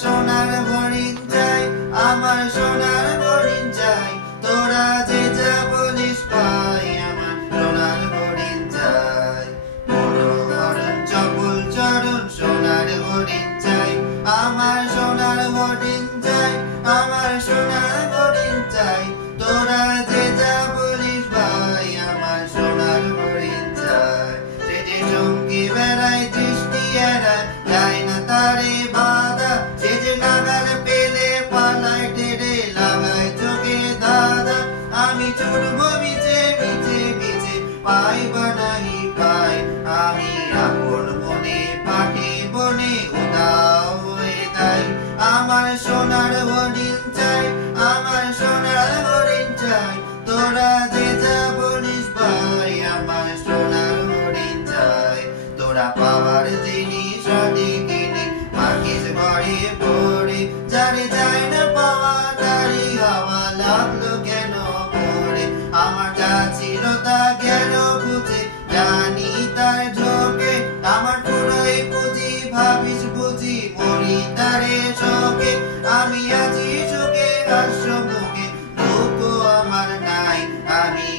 সোনার হরিণ চাই, আমার সোনার হরিণ চাই, তোরা যে যা বলিস পাই, আমার সোনার হরিণ চাই। মনোহরণ চপল চরণ সোনার হরিণ চাই, আমার সোনার হরিণ চাই, আমার সোনার হরিণ চাই, তোরা যে যা বলিস ভাই, আমার সোনার হরিণ চাই। সে যে চমকে বেড়ায় দৃষ্টি এড়ায়, যায় না তারে বাধা, সে যে নাগাল পেলে পালায় টেনে লাগায় চোখে ধাঁধা। আমি চড়বো মিছে মিছে মিছে, পাই বা নাহি পাই, আমি আপন বনে পাখি বনে উদাও হয়ে যাই। আমার সোনার হরিণ চাই, আমার সোনার হরিণ চাই, তোরা যে যা বলিস ভাই, আমার সোনার হরিণ চাই। তোরা পাওয়ার জিনিস আদি কিনে মার্কেট ঘরে পড়ে, যারে যায় না পাওয়া তারি হাওয়া লাগলো কেন পড়ে। আমার যা ছিল তা গেল বুঝে, জানি তার ঝোঁকে, আমার পুরোই পুঁজি ভাবিস বুঝি, মরি তারে শোকে। আমি আছি সুখে হাস্য মুখে, দুঃখ আমার নাই, আমি